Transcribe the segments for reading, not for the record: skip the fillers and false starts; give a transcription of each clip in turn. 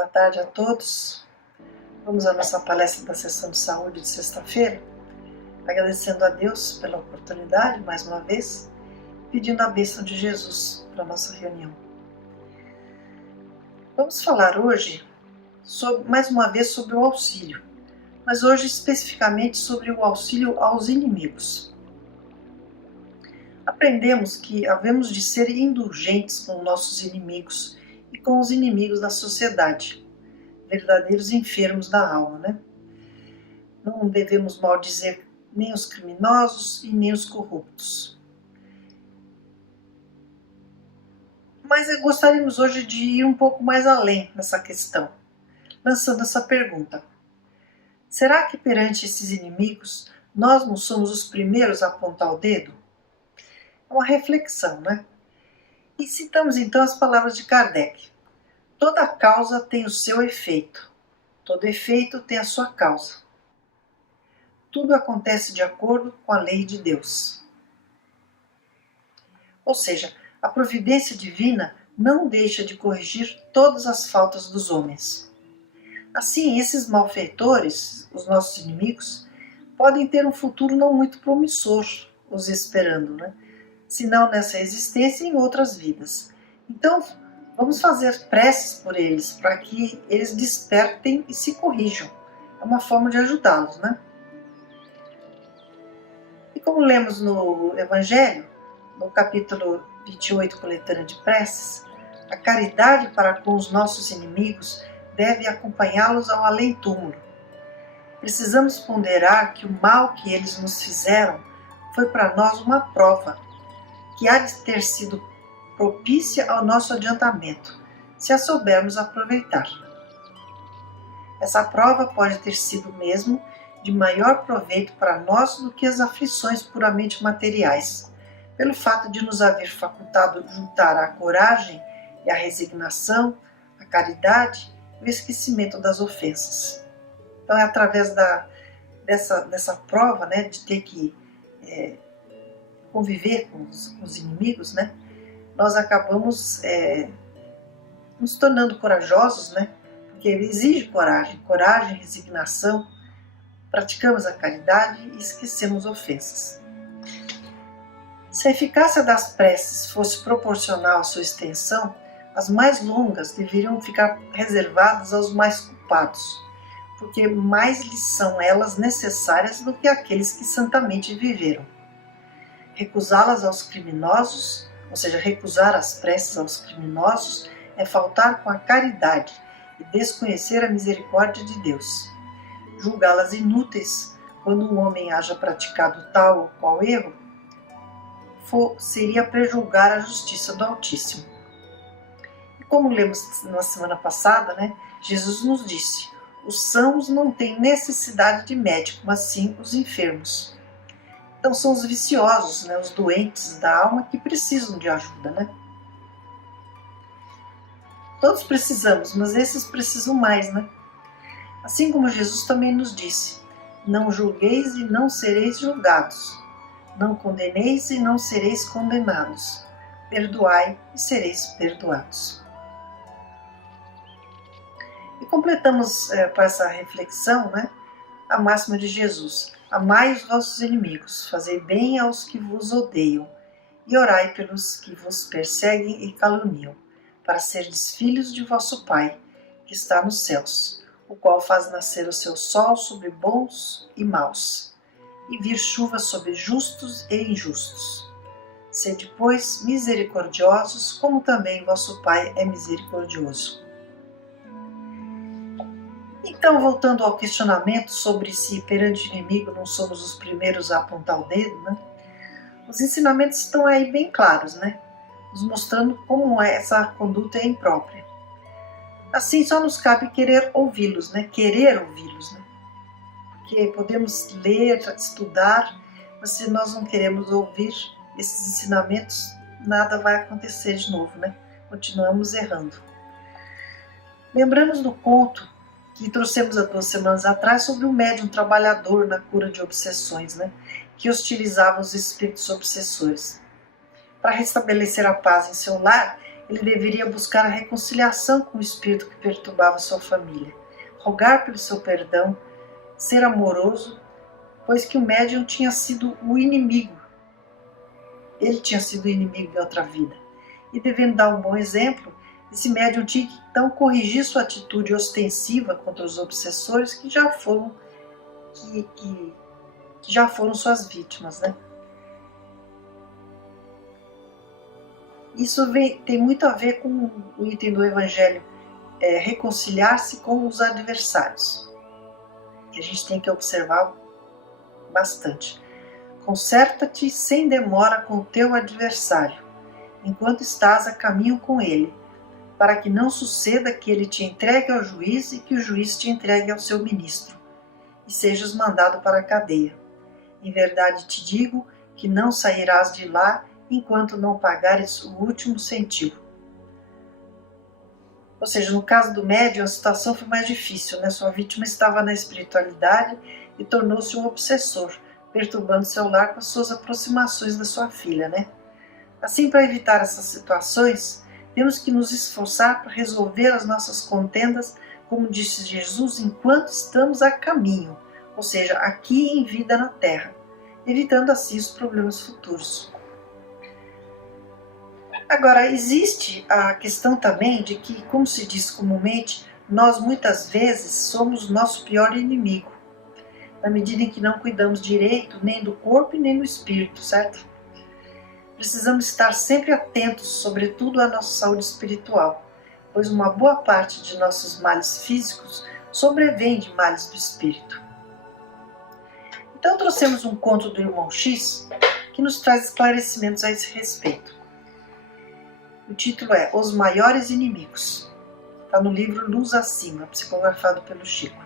Boa tarde a todos. Vamos à nossa palestra da sessão de saúde de sexta-feira, agradecendo a Deus pela oportunidade, mais uma vez, pedindo a bênção de Jesus para a nossa reunião. Vamos falar hoje, mais uma vez, sobre o auxílio, mas hoje especificamente sobre o auxílio aos inimigos. Aprendemos que havemos de ser indulgentes com nossos inimigos e com os inimigos da sociedade, verdadeiros enfermos da alma, né? Não devemos maldizer nem os criminosos e nem os corruptos. Mas gostaríamos hoje de ir um pouco mais além nessa questão, lançando essa pergunta: será que perante esses inimigos nós não somos os primeiros a apontar o dedo? É uma reflexão, né? E citamos então as palavras de Kardec: toda causa tem o seu efeito, todo efeito tem a sua causa. Tudo acontece de acordo com a lei de Deus. Ou seja, a providência divina não deixa de corrigir todas as faltas dos homens. Assim, esses malfeitores, os nossos inimigos, podem ter um futuro não muito promissor os esperando, né? Se não nessa existência, em outras vidas. Então, vamos fazer preces por eles, para que eles despertem e se corrijam. É uma forma de ajudá-los, né? E como lemos no Evangelho, no capítulo 28, coletânea de preces, a caridade para com os nossos inimigos deve acompanhá-los ao além-túmulo. Precisamos ponderar que o mal que eles nos fizeram foi para nós uma prova, que há de ter sido propícia ao nosso adiantamento, se a soubermos aproveitar. Essa prova pode ter sido mesmo de maior proveito para nós do que as aflições puramente materiais, pelo fato de nos haver facultado juntar a coragem e a resignação, a caridade e o esquecimento das ofensas. Então é através dessa prova, né, de ter que conviver com os inimigos, né, nós acabamos nos tornando corajosos, né, porque ele exige coragem, resignação, praticamos a caridade e esquecemos ofensas. Se a eficácia das preces fosse proporcional à sua extensão, as mais longas deveriam ficar reservadas aos mais culpados, porque mais lhes são elas necessárias do que aqueles que santamente viveram. Recusá-las aos criminosos, ou seja, recusar as preces aos criminosos, é faltar com a caridade e desconhecer a misericórdia de Deus. Julgá-las inúteis, quando um homem haja praticado tal ou qual erro, seria prejulgar a justiça do Altíssimo. E como lemos na semana passada, né, Jesus nos disse: os sãos não têm necessidade de médico, mas sim os enfermos. Então são os viciosos, né, os doentes da alma que precisam de ajuda, né? Todos precisamos, mas esses precisam mais, né? Assim como Jesus também nos disse: não julgueis e não sereis julgados, não condeneis e não sereis condenados, perdoai e sereis perdoados. E completamos com essa reflexão, né, a máxima de Jesus: amai os vossos inimigos, fazei bem aos que vos odeiam, e orai pelos que vos perseguem e caluniam, para serdes filhos de vosso Pai, que está nos céus, o qual faz nascer o seu sol sobre bons e maus, e vir chuva sobre justos e injustos. Sede, pois, misericordiosos, como também vosso Pai é misericordioso. Então, voltando ao questionamento sobre se perante o inimigo não somos os primeiros a apontar o dedo, né? Os ensinamentos estão aí bem claros, né? Nos mostrando como essa conduta é imprópria. Assim, só nos cabe querer ouvi-los, né? Querer ouvi-los, né? Porque podemos ler, estudar, mas se nós não queremos ouvir esses ensinamentos, nada vai acontecer de novo, né? Continuamos errando. Lembramos do conto que trouxemos há 2 semanas atrás sobre o médium trabalhador na cura de obsessões, né? Que hostilizava os espíritos obsessores. Para restabelecer a paz em seu lar, ele deveria buscar a reconciliação com o espírito que perturbava sua família, rogar pelo seu perdão, ser amoroso, pois que o médium tinha sido o inimigo. Ele tinha sido o inimigo de outra vida. E devendo dar um bom exemplo, esse médium tinha que então corrigir sua atitude ostensiva contra os obsessores que já foram suas vítimas, né? Isso tem muito a ver com o item do Evangelho, reconciliar-se com os adversários, que a gente tem que observar bastante. Conserta-te sem demora com o teu adversário, enquanto estás a caminho com ele, para que não suceda que ele te entregue ao juiz e que o juiz te entregue ao seu ministro, e sejas mandado para a cadeia. Em verdade te digo que não sairás de lá enquanto não pagares o último centavo. Ou seja, no caso do médium, a situação foi mais difícil, né? Sua vítima estava na espiritualidade e tornou-se um obsessor, perturbando seu lar com as suas aproximações da sua filha, né? Assim, para evitar essas situações, temos que nos esforçar para resolver as nossas contendas, como disse Jesus, enquanto estamos a caminho, ou seja, aqui em vida na Terra, evitando assim os problemas futuros. Agora, existe a questão também de que, como se diz comumente, nós muitas vezes somos nosso pior inimigo, na medida em que não cuidamos direito nem do corpo e nem do espírito, certo? Precisamos estar sempre atentos, sobretudo à nossa saúde espiritual, pois uma boa parte de nossos males físicos sobrevém de males do espírito. Então trouxemos um conto do irmão X que nos traz esclarecimentos a esse respeito. O título é Os Maiores Inimigos. Está no livro Luz Acima, psicografado pelo Chico.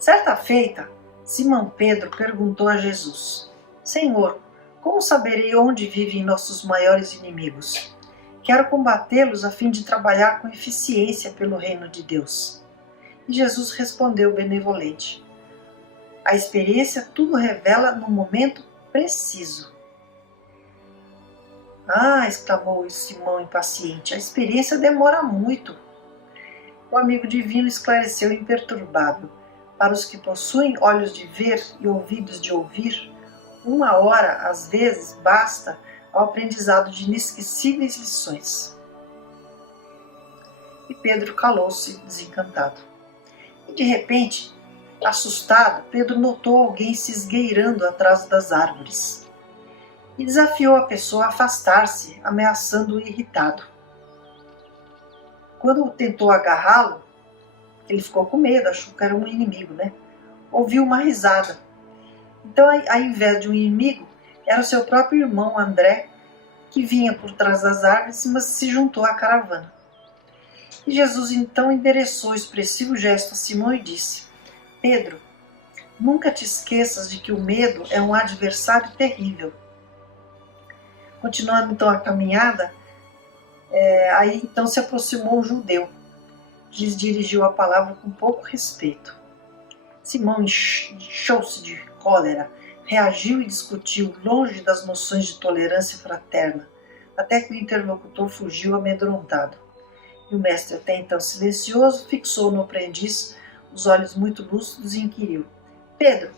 Certa feita, Simão Pedro perguntou a Jesus: Senhor, como saberei onde vivem nossos maiores inimigos? Quero combatê-los a fim de trabalhar com eficiência pelo reino de Deus. E Jesus respondeu benevolente: A experiência tudo revela no momento preciso. Ah, exclamou Simão impaciente, a experiência demora muito. O amigo divino esclareceu imperturbável. Para os que possuem olhos de ver e ouvidos de ouvir, 1 hora, às vezes, basta ao aprendizado de inesquecíveis lições. E Pedro calou-se desencantado. E de repente, assustado, Pedro notou alguém se esgueirando atrás das árvores. E desafiou a pessoa a afastar-se, ameaçando-o irritado. Quando tentou agarrá-lo, ele ficou com medo, achou que era um inimigo, né? Ouviu uma risada. Então, ao invés de um inimigo, era o seu próprio irmão André, que vinha por trás das árvores, mas se juntou à caravana. E Jesus então endereçou o expressivo gesto a Simão e disse: Pedro, nunca te esqueças de que o medo é um adversário terrível. Continuando então a caminhada, aí então se aproximou um judeu, que lhes dirigiu a palavra com pouco respeito. Simão inchou-se de cólera, reagiu e discutiu, longe das noções de tolerância fraterna, até que o interlocutor fugiu amedrontado. E o mestre, até então silencioso, fixou no aprendiz os olhos muito lúcidos e inquiriu: Pedro,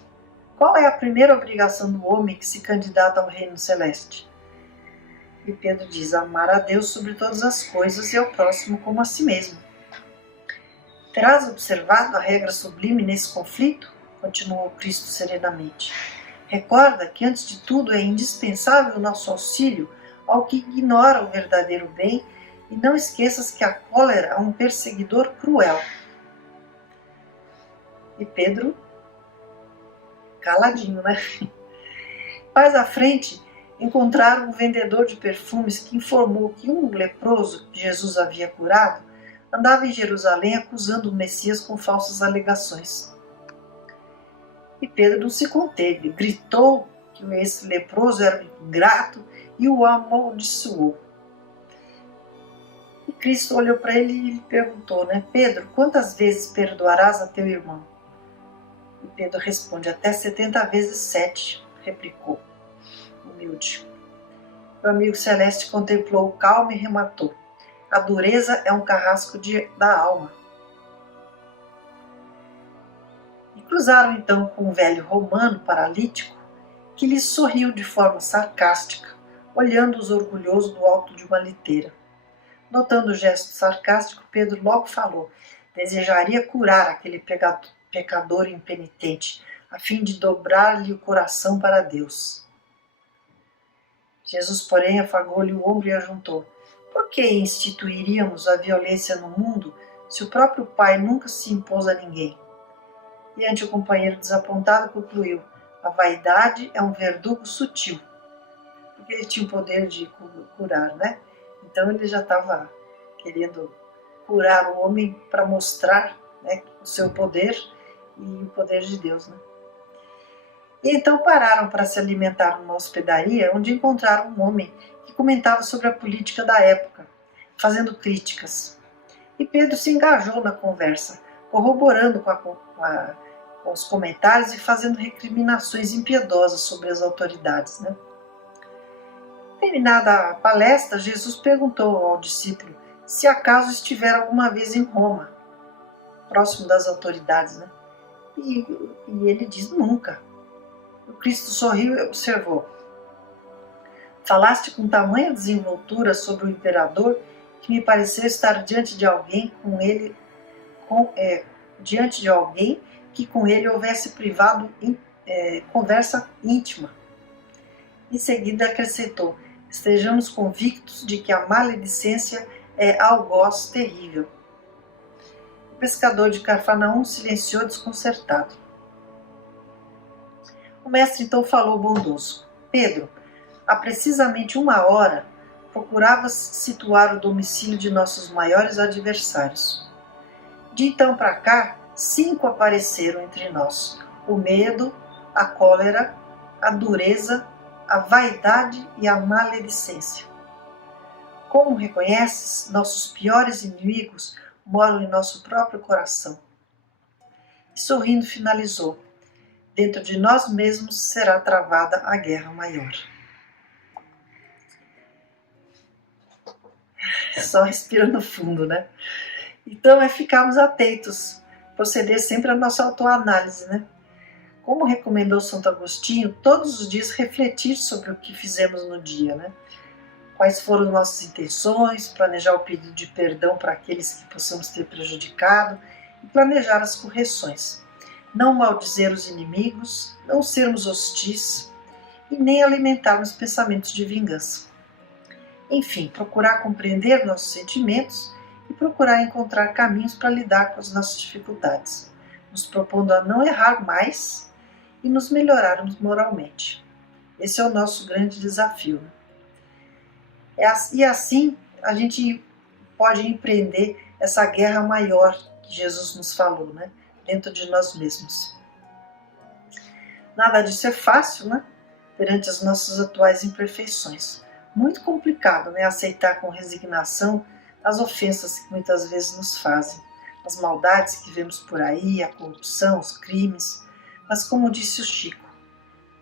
qual é a primeira obrigação do homem que se candidata ao reino celeste? E Pedro diz: amar a Deus sobre todas as coisas e ao próximo como a si mesmo. Terás observado a regra sublime nesse conflito? Continuou Cristo serenamente. Recorda que antes de tudo é indispensável o nosso auxílio ao que ignora o verdadeiro bem e não esqueças que a cólera é um perseguidor cruel. E Pedro, caladinho, né? Mais à frente, encontraram um vendedor de perfumes que informou que um leproso que Jesus havia curado andava em Jerusalém acusando o Messias com falsas alegações. E Pedro não se conteve, gritou que esse leproso era um ingrato e o amaldiçoou. E Cristo olhou para ele e lhe perguntou, né? Pedro, quantas vezes perdoarás a teu irmão? E Pedro responde, até 70 vezes 7, replicou, humilde. O amigo celeste contemplou calmo e rematou: a dureza é um carrasco da alma. E cruzaram então com um velho romano paralítico que lhes sorriu de forma sarcástica, olhando-os orgulhoso do alto de uma liteira. Notando o gesto sarcástico, Pedro logo falou: desejaria curar aquele pecador impenitente, a fim de dobrar-lhe o coração para Deus. Jesus, porém, afagou-lhe o ombro e ajuntou: por que instituiríamos a violência no mundo se o próprio Pai nunca se impôs a ninguém? E ante o companheiro desapontado concluiu: a vaidade é um verdugo sutil. Porque ele tinha o poder de curar, né? Então ele já estava querendo curar o homem para mostrar, né, o seu poder e o poder de Deus, né? E então pararam para se alimentar numa hospedaria, onde encontraram um homem que comentava sobre a política da época, fazendo críticas. E Pedro se engajou na conversa, corroborando com os comentários e fazendo recriminações impiedosas sobre as autoridades, né? Terminada a palestra, Jesus perguntou ao discípulo se acaso estiver alguma vez em Roma, próximo das autoridades, né? E ele diz: nunca. O Cristo sorriu e observou: falaste com tamanha desenvoltura sobre o imperador que me pareceu estar diante de alguém que com ele houvesse privado conversa íntima. Em seguida acrescentou: estejamos convictos de que a maledicência é algoz terrível. O pescador de Cafarnaum silenciou desconcertado. O mestre então falou bondoso: Pedro, há precisamente 1 hora procuravas situar o domicílio de nossos maiores adversários. De então para cá, 5 apareceram entre nós: o medo, a cólera, a dureza, a vaidade e a maledicência. Como reconheces, nossos piores inimigos moram em nosso próprio coração. E sorrindo finalizou: dentro de nós mesmos será travada a guerra maior. Só respira no fundo, né? Então é ficarmos atentos, proceder sempre à nossa autoanálise, né? Como recomendou Santo Agostinho, todos os dias refletir sobre o que fizemos no dia, né? Quais foram nossas intenções, planejar o pedido de perdão para aqueles que possamos ter prejudicado e planejar as correções. Não maldizer os inimigos, não sermos hostis e nem alimentarmos pensamentos de vingança. Enfim, procurar compreender nossos sentimentos e procurar encontrar caminhos para lidar com as nossas dificuldades, nos propondo a não errar mais e nos melhorarmos moralmente. Esse é o nosso grande desafio. E assim a gente pode empreender essa guerra maior que Jesus nos falou, né? Dentro de nós mesmos. Nada disso é fácil, né? Perante as nossas atuais imperfeições. Muito complicado, né? Aceitar com resignação as ofensas que muitas vezes nos fazem, as maldades que vemos por aí, a corrupção, os crimes. Mas como disse o Chico,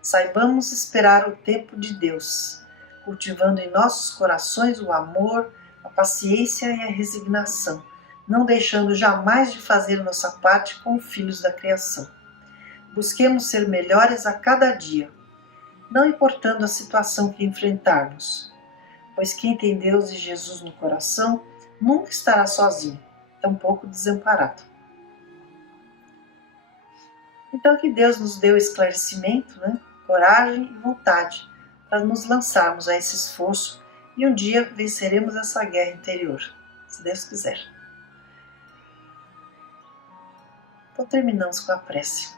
saibamos esperar o tempo de Deus, cultivando em nossos corações o amor, a paciência e a resignação, não deixando jamais de fazer nossa parte como filhos da criação. Busquemos ser melhores a cada dia, não importando a situação que enfrentarmos, pois quem tem Deus e Jesus no coração nunca estará sozinho, tampouco desamparado. Então que Deus nos dê o esclarecimento, né, coragem e vontade para nos lançarmos a esse esforço e um dia venceremos essa guerra interior, se Deus quiser. Então terminamos com a prece.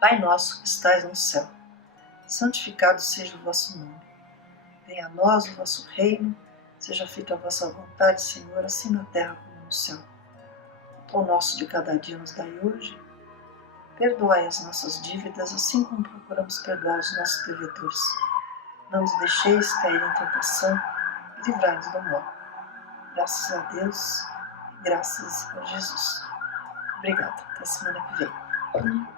Pai nosso que estais no céu, santificado seja o vosso nome. Venha a nós o vosso reino, seja feita a vossa vontade, Senhor, assim na terra como no céu. O pão nosso de cada dia nos dai hoje. Perdoai as nossas dívidas, assim como procuramos perdoar os nossos devedores. Não nos deixeis cair em tentação e livrai-nos do mal. Graças a Deus e graças a Jesus. Obrigada. Até semana que vem.